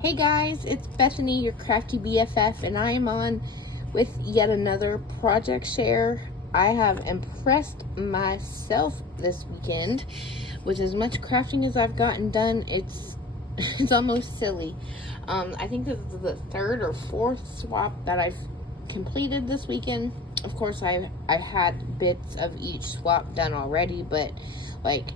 Hey guys, it's Bethany, your crafty BFF, and I am on with yet another project share. I have impressed myself this weekend with as much crafting as I've gotten done. It's almost silly. I think this is the third or fourth swap that I've completed this weekend. Of course, I've had bits of each swap done already, but like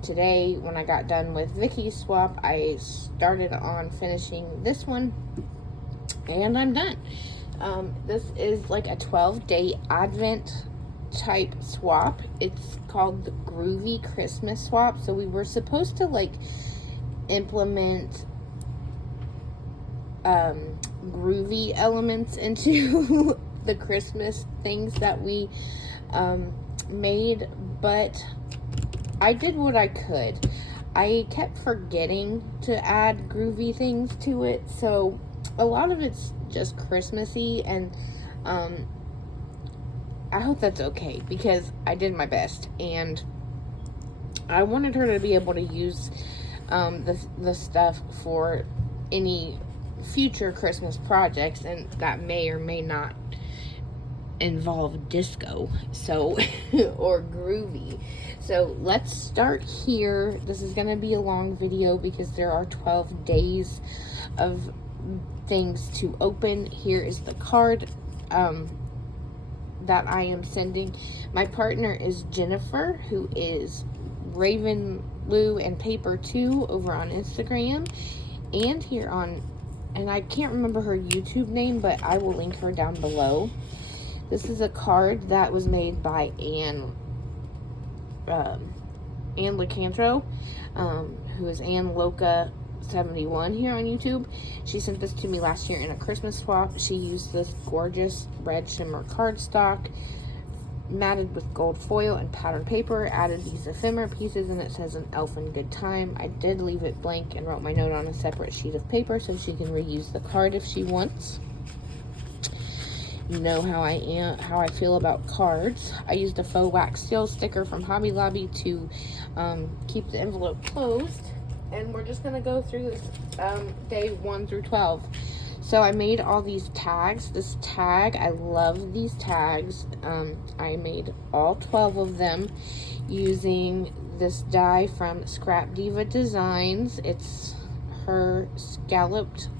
today, when I got done with Vicky's swap, I started on finishing this one, and I'm done. This is like a 12-day Advent type swap. It's called the Groovy Christmas swap. So we were supposed to like implement groovy elements into the Christmas things that we made, but I did what I could. I kept forgetting to add groovy things to it, so a lot of it's just Christmassy, and I hope that's okay, because I did my best, and I wanted her to be able to use the stuff for any future Christmas projects, and that may or may not involve disco, so or groovy. So let's start here. This is going to be a long video because there are 12 days of things to open. Here is the card that I am sending. My partner is Jennifer, who is Raven Lou and Paper 2 over on Instagram, and here on, and I can't remember her YouTube name, but I will link her down below. This is a card that was made by Anne Lacantro, who is Anne Loca 71 here on YouTube. She sent this to me last year in a Christmas swap. She used this gorgeous red shimmer cardstock, matted with gold foil and patterned paper, added these ephemera pieces, and it says an elf in good time. I did leave it blank and wrote my note on a separate sheet of paper so she can reuse the card if she wants. You know how I feel about cards. I used a faux wax seal sticker from Hobby Lobby to keep the envelope closed, and we're just gonna go through this day 1 through 12. So I made all these tags. This tag, I love these tags. I made all 12 of them using this die from Scrap Diva Designs. It's her scalloped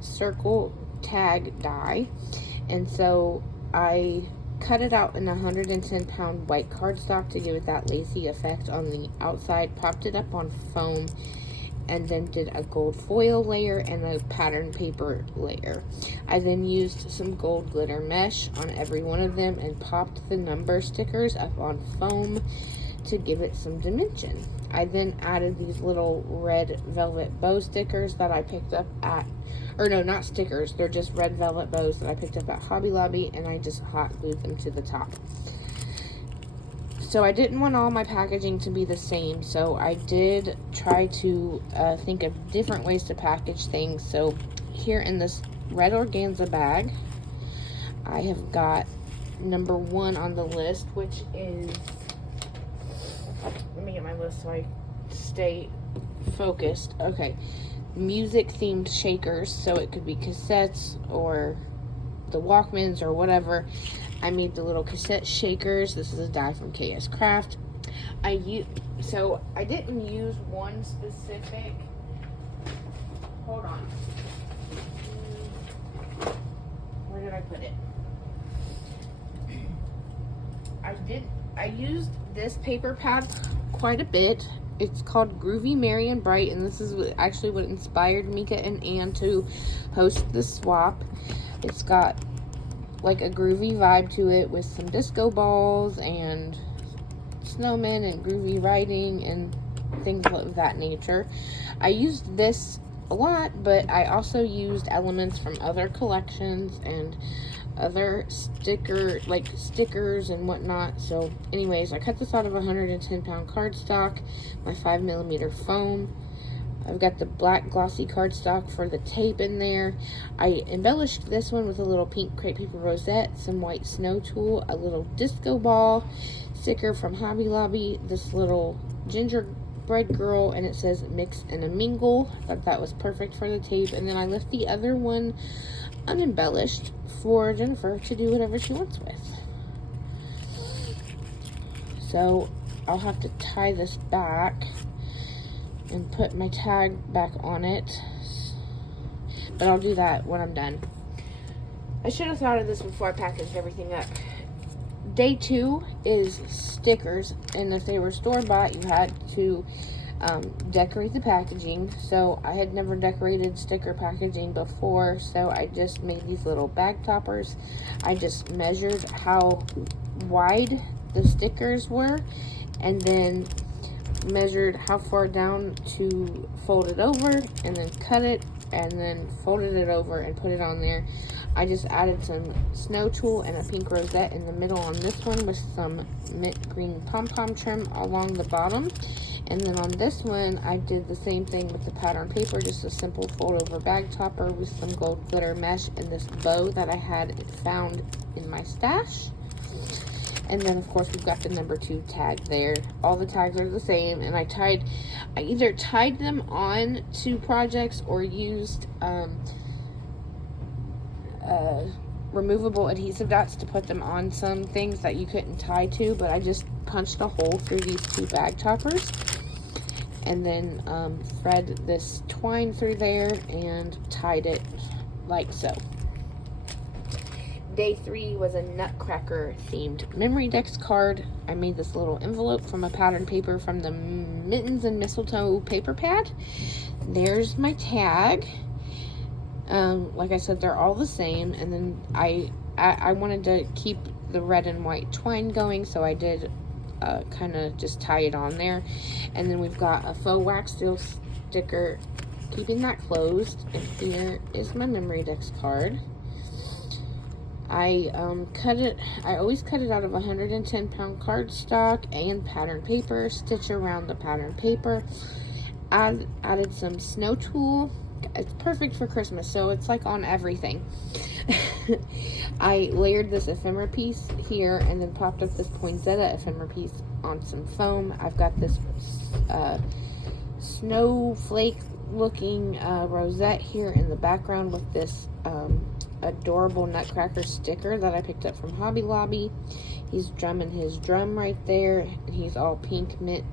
circle tag die. And so I cut it out in 110-pound white cardstock to give it that lacy effect on the outside, popped it up on foam, and then did a gold foil layer and a patterned paper layer. I then used some gold glitter mesh on every one of them and popped the number stickers up on foam to give it some dimension. I then added these little red velvet bow stickers that I picked up at, or no, not stickers, they're just red velvet bows that I picked up at Hobby Lobby, and I just hot glued them to the top. So I didn't want all my packaging to be the same, so I did try to think of different ways to package things. So here in this red organza bag, I have got number 1 on the list, which is, let me get my list so I stay focused. Okay, music themed shakers, so it could be cassettes or the Walkmans or whatever. I made the little cassette shakers. This is a die from KS Craft. So I didn't use one specific, hold on, where did I put it? I used this paper pad quite a bit. It's called Groovy, Merry and Bright, and this is actually what inspired Mika and Ann to host this swap. It's got like a groovy vibe to it with some disco balls and snowmen and groovy writing and things of that nature. I used this a lot, but I also used elements from other collections and other stickers and whatnot. So anyways, I cut this out of 110-pound cardstock, my 5mm foam. I've got the black glossy cardstock for the tape in there. I embellished this one with a little pink crepe paper rosette, some white snow tulle, a little disco ball sticker from Hobby Lobby, this little Bread Girl, and it says Mix and a Mingle. I thought that was perfect for the tape. And then I left the other one unembellished for Jennifer to do whatever she wants with. So I'll have to tie this back and put my tag back on it, but I'll do that when I'm done. I should have thought of this before I packaged everything up. Day 2 is stickers, and if they were store-bought, you had to decorate the packaging. So I had never decorated sticker packaging before, so I just made these little bag toppers. I just measured how wide the stickers were, and then measured how far down to fold it over, and then cut it, and then folded it over and put it on there. I just added some snow tulle and a pink rosette in the middle on this one with some mint green pom-pom trim along the bottom. And then on this one, I did the same thing with the pattern paper, just a simple fold-over bag topper with some gold glitter mesh and this bow that I had found in my stash. And then, of course, we've got the number 2 tag there. All the tags are the same, and I either tied them on to projects or used removable adhesive dots to put them on some things that you couldn't tie to, but I just punched a hole through these 2 bag toppers, and then thread this twine through there and tied it like so. Day 3 was a Nutcracker themed memory dex card. I made this little envelope from a pattern paper from the Mittens and Mistletoe paper pad. There's my tag. Like I said, they're all the same, and then I wanted to keep the red and white twine going, so I did kind of just tie it on there. And then we've got a faux wax seal sticker keeping that closed, and here is my memory dex card. I always cut it out of 110-pound cardstock and pattern paper, stitch around the pattern paper, added some snow tulle. It's perfect for Christmas, so it's like on everything. I layered this ephemera piece here and then popped up this poinsettia ephemera piece on some foam. I've got this snowflake looking rosette here in the background with this adorable Nutcracker sticker that I picked up from Hobby Lobby. He's drumming his drum right there, and he's all pink, mint,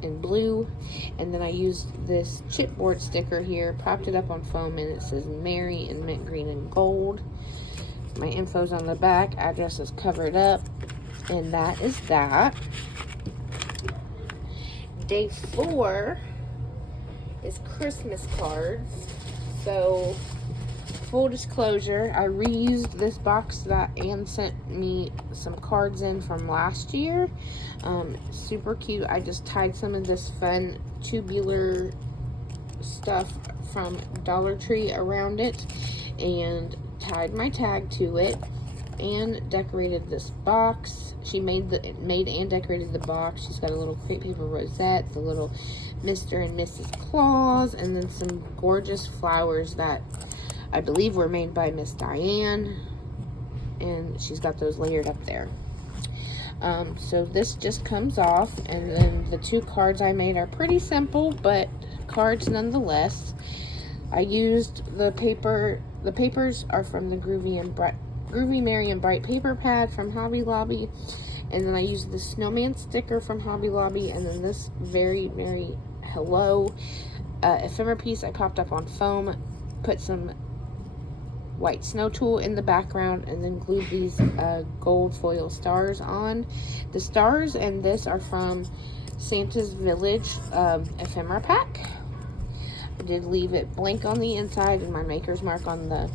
and blue. And then I used this chipboard sticker here, propped it up on foam, and it says Mary in mint green and gold. My info's on the back, address is covered up, and that is that. Day 4 is Christmas cards. So full disclosure, I reused this box that Anne sent me some cards in from last year. Super cute. I just tied some of this fun tubular stuff from Dollar Tree around it and tied my tag to it and decorated this box. She made and decorated the box. She's got a little crepe paper rosette, the little Mr. and Mrs. Claus, and then some gorgeous flowers that I believe were made by Miss Diane, and she's got those layered up there. So this just comes off, and then the 2 cards I made are pretty simple, but cards nonetheless. I used the paper. The papers are from the Groovy Merry and Bright paper pad from Hobby Lobby, and then I used the snowman sticker from Hobby Lobby, and then this very Merry Hello ephemera piece I popped up on foam, put some white snow tulle in the background, and then glued these gold foil stars on. The stars and this are from Santa's Village ephemera pack. I did leave it blank on the inside and my maker's mark on the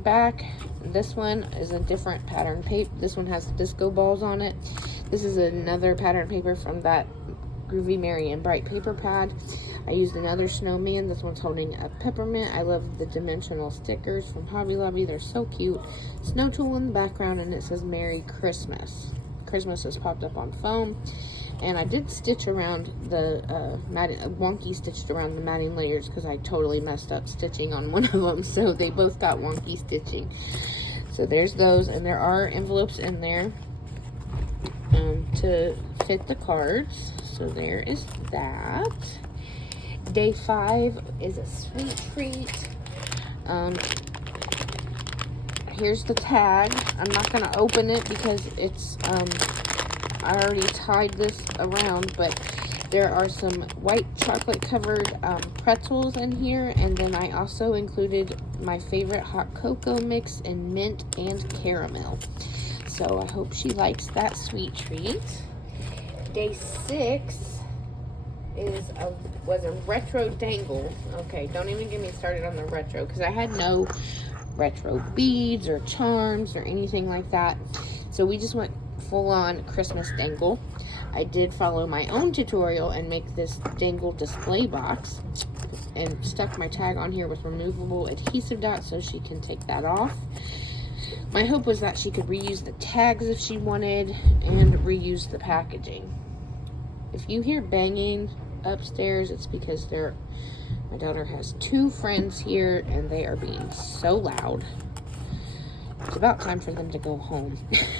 back. This one is a different pattern paper. This one has disco balls on it. This is another pattern paper from that Groovy Merry and Bright paper pad. I used another snowman. This one's holding a peppermint. I love the dimensional stickers from Hobby Lobby. They're so cute. Snow tulle in the background, and it says Merry Christmas. Christmas is popped up on foam. And I did stitch around the wonky stitched around the matting layers because I totally messed up stitching on one of them, so they both got wonky stitching. So there's those, and there are envelopes in there to fit the cards. So there is that. Day 5 is a sweet treat. Here's the tag. I'm not going to open it because it's, I already tied this around, but there are some white chocolate covered pretzels in here, and then I also included my favorite hot cocoa mix in mint and caramel. So I hope she likes that sweet treat. Day 6 was a retro dangle. Okay, don't even get me started on the retro, because I had no retro beads or charms or anything like that. So we just went full-on Christmas dangle. I did follow my own tutorial and make this dangle display box and stuck my tag on here with removable adhesive dots so she can take that off. My hope was that she could reuse the tags if she wanted and reuse the packaging. If you hear banging upstairs, it's because my daughter has 2 friends here and they are being so loud. It's about time for them to go home.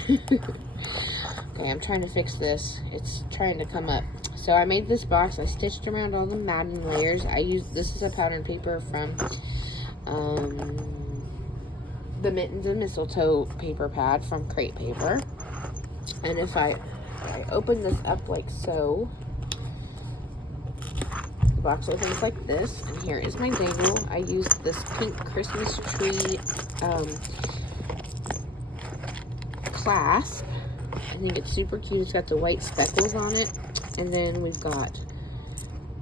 Okay, I'm trying to fix this. It's trying to come up. So I made this box. I stitched around all the Madden layers. This is a pattern paper from the Mittens and Mistletoe paper pad from Crate Paper. And if I open this up like so, the box opens like this, and here is my dangle. I used this pink Christmas tree clasp. I think it's super cute. It's got the white speckles on it, and then we've got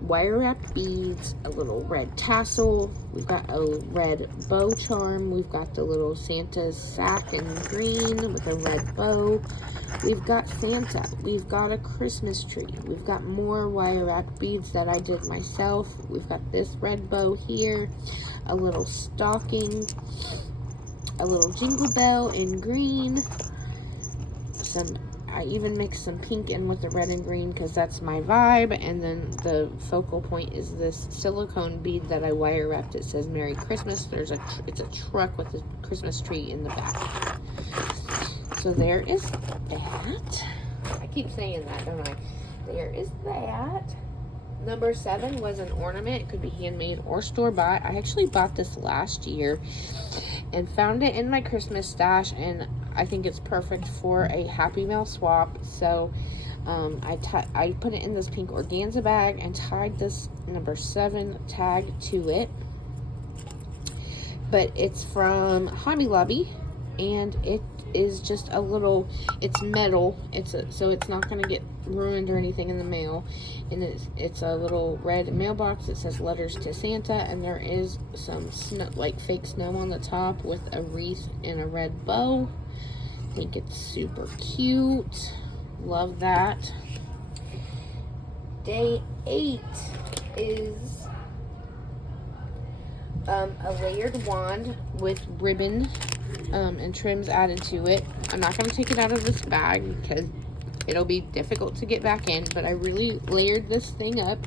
wire wrapped beads, a little red tassel, we've got a red bow charm, we've got the little Santa's sack in green with a red bow, we've got Santa, we've got a Christmas tree, we've got more wire wrapped beads that I did myself, we've got this red bow here, a little stocking, a little jingle bell in green, I even mixed some pink in with the red and green because that's my vibe. And then the focal point is this silicone bead that I wire wrapped. It says Merry Christmas. It's a truck with a Christmas tree in the back. So there is that. I keep saying that, don't I? There is that. Number 7 was an ornament. It could be handmade or store-bought. I actually bought this last year and found it in my Christmas stash, and I think it's perfect for a Happy Mail swap. So I put it in this pink organza bag and tied this number 7 tag to it. But it's from Hobby Lobby, and it is just a little, it's metal, so it's not going to get ruined or anything in the mail. And it's a little red mailbox that says letters to Santa, and there is some snow, like fake snow on the top with a wreath and a red bow. I think it's super cute. Love that. Day 8 is a layered wand with ribbon and trims added to it. I'm not going to take it out of this bag because it'll be difficult to get back in, but I really layered this thing up.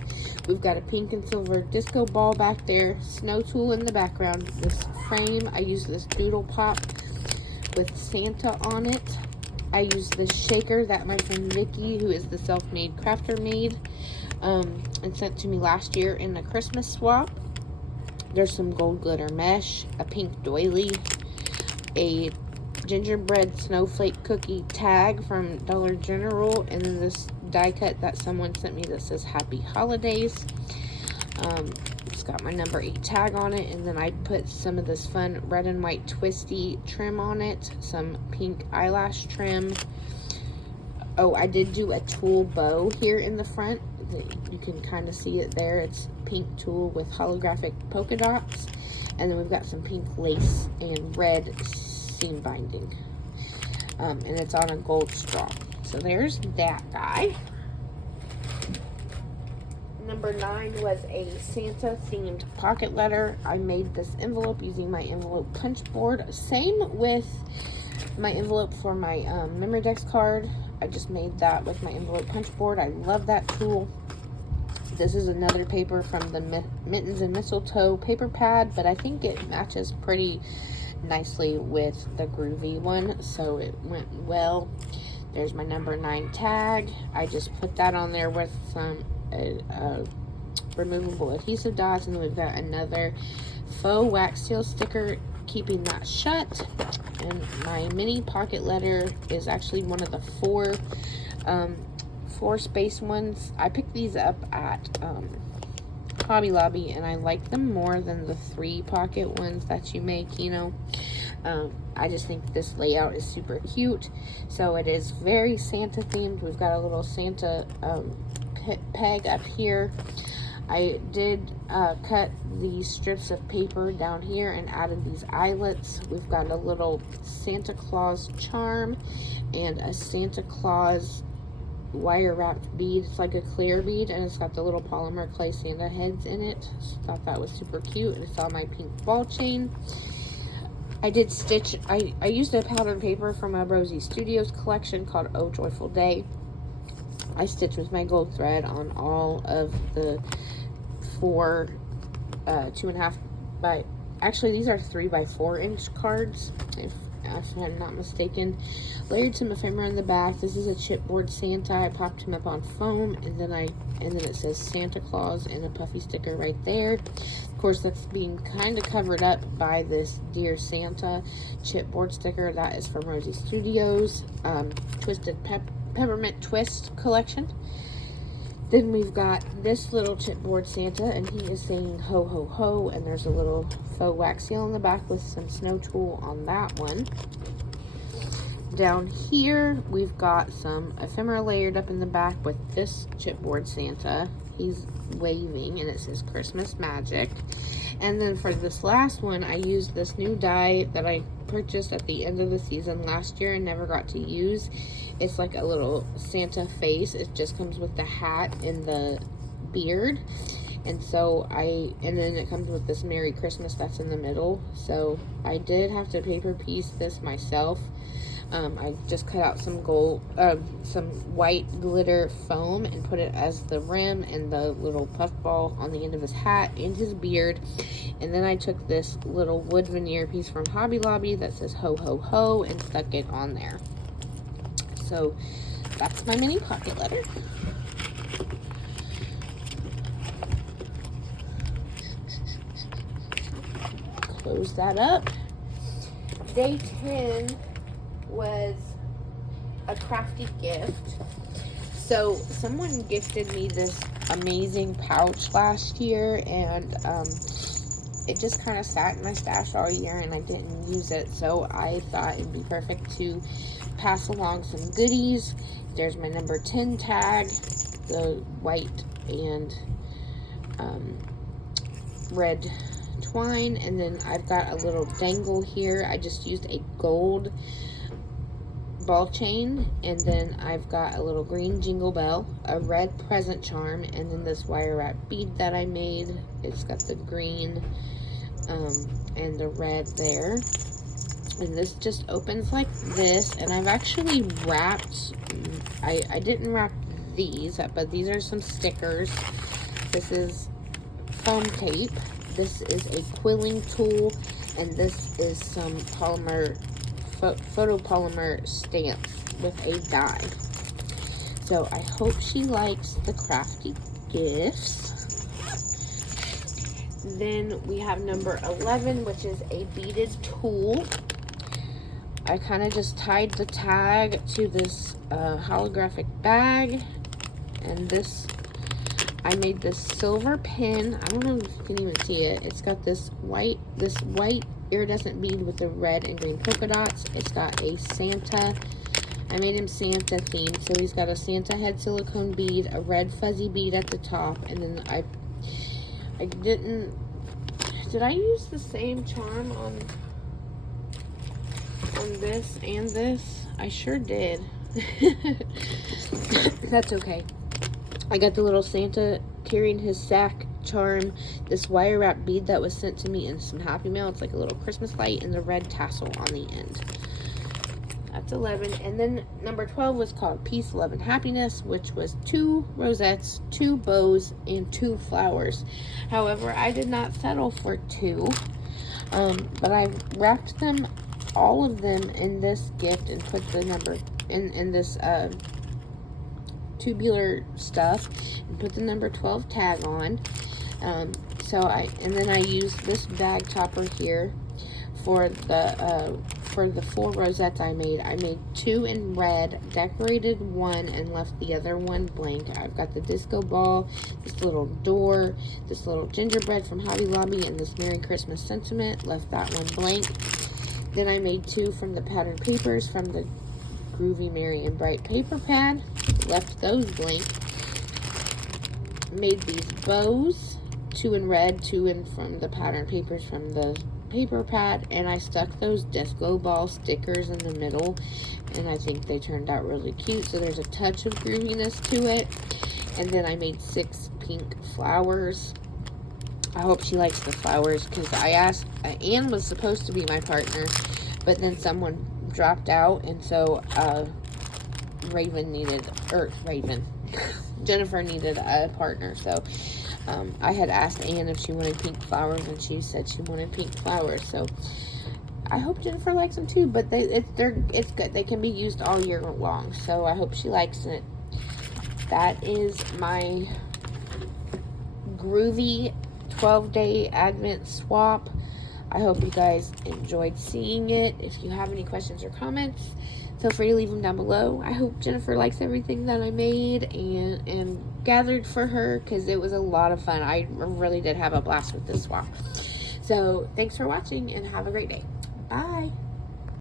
We've got a pink and silver disco ball back there, snow tool in the background, this frame. I used this doodle pop with Santa on it. I used this shaker that my friend Vicky, who is the self-made crafter, made and sent to me last year in the Christmas swap. There's some gold glitter mesh, a pink doily, a gingerbread snowflake cookie tag from Dollar General, and then this die cut that someone sent me that says Happy Holidays. It's got my number 8 tag on it, and then I put some of this fun red and white twisty trim on it, some pink eyelash trim. Oh, I did do a tulle bow here in the front. You can kind of see it there. It's pink tulle with holographic polka dots, and then we've got some pink lace and red seam binding, and it's on a gold straw. So there's that guy. Number 9 was a Santa themed pocket letter. I made this envelope using my envelope punch board. Same with my envelope for my memory dex card. I just made that with my envelope punch board. I love that tool. This is another paper from the Mittens and Mistletoe paper pad, but I think it matches pretty nicely with the Groovy one, so it went well. There's my number 9 tag. I just put that on there with some removable adhesive dots, and then we've got another faux wax seal sticker keeping that shut. And my mini pocket letter is actually one of the four space ones. I picked these up at Hobby Lobby, and I like them more than the 3 pocket ones that you make, you know. I just think this layout is super cute. So it is very Santa themed. We've got a little Santa peg up here. I did cut these strips of paper down here and added these eyelets. We've got a little Santa Claus charm and a Santa Claus wire wrapped bead. It's like a clear bead, and it's got the little polymer clay Santa heads in it. Thought that was super cute. It's on my pink ball chain. I did stitch, I used a pattern paper from a Rosie Studios collection called Oh Joyful Day. I stitched with my gold thread on all of the 4 2.5 by, actually these are 3 by 4 inch cards, if I'm not mistaken. Layered some ephemera in the back. This is a chipboard Santa. I popped him up on foam, and then it says Santa Claus and a puffy sticker right there. Of course, that's being kind of covered up by this Dear Santa chipboard sticker. That is from Rosie Studios, Twisted Peppermint Twist collection. Then we've got this little chipboard Santa, and he is saying ho ho ho, and there's a little faux wax seal in the back with some snow tulle on that one. Down here, we've got some ephemera layered up in the back with this chipboard Santa. He's waving, and it says Christmas Magic. And then for this last one, I used this new die that I purchased at the end of the season last year and never got to use. It's like a little Santa face. It just comes with the hat and the beard. And so and then it comes with this Merry Christmas that's in the middle. So I did have to paper piece this myself. I just cut out some some white glitter foam and put it as the rim and the little puffball on the end of his hat and his beard. And then I took this little wood veneer piece from Hobby Lobby that says ho ho ho and stuck it on there. So that's my mini pocket letter. Close that up. Day 10 was a crafty gift. So someone gifted me this amazing pouch last year, and it just kind of sat in my stash all year and I didn't use it, so I thought it'd be perfect to pass along some goodies. There's my number 10 tag, the white and red twine, and then I've got a little dangle here. I just used a gold ball chain, and then I've got a little green jingle bell, a red present charm, and then this wire wrap bead that I made. It's got the green and the red there, and this just opens like this. And I've actually wrapped, I didn't wrap these, but these are some stickers. This is foam tape, this is a quilling tool, and this is some polymer photopolymer stamps with a die. So I hope she likes the crafty gifts. Then we have number 11, which is a beaded tool. I kind of just tied the tag to this holographic bag, and this, I made this silver pin. I don't know if you can even see it. It's got this white iridescent bead with the red and green polka dots. It's got a Santa. I made him Santa themed, so he's got a Santa head silicone bead, a red fuzzy bead at the top, and then I did I use the same charm on this and this? I sure did. That's okay. I got the little Santa carrying his sack charm, this wire wrap bead that was sent to me in some Happy Mail. It's like a little Christmas light, and the red tassel on the end. That's 11. And then number 12 was called Peace, Love, and Happiness, which was 2 rosettes, 2 bows, and 2 flowers. However, I did not settle for 2, but I wrapped them, all of them, in this gift and put the number in this tubular stuff and put the number 12 tag on. And then I used this bag topper here for the 4 rosettes I made. I made 2 in red, decorated 1, and left the other 1 blank. I've got the disco ball, this little door, this little gingerbread from Hobby Lobby, and this Merry Christmas sentiment. Left that 1 blank. Then I made 2 from the pattern papers from the Groovy Merry and Bright paper pad. Left those blank. Made these bows, 2 in red, 2 in from the pattern papers from the paper pad, and I stuck those disco ball stickers in the middle, and I think they turned out really cute, so there's a touch of grooviness to it. And then I made 6 pink flowers. I hope she likes the flowers, because I asked, Anne was supposed to be my partner, but then someone dropped out, and so Jennifer needed a partner, so I had asked Anne if she wanted pink flowers, and she said she wanted pink flowers. So I hope Jennifer likes them too. But it's good. They can be used all year long. So I hope she likes it. That is my Groovy 12-day Advent swap. I hope you guys enjoyed seeing it. If you have any questions or comments, feel free to leave them down below. I hope Jennifer likes everything that I made and gathered for her, because it was a lot of fun. I really did have a blast with this swap. So thanks for watching, and have a great day. Bye.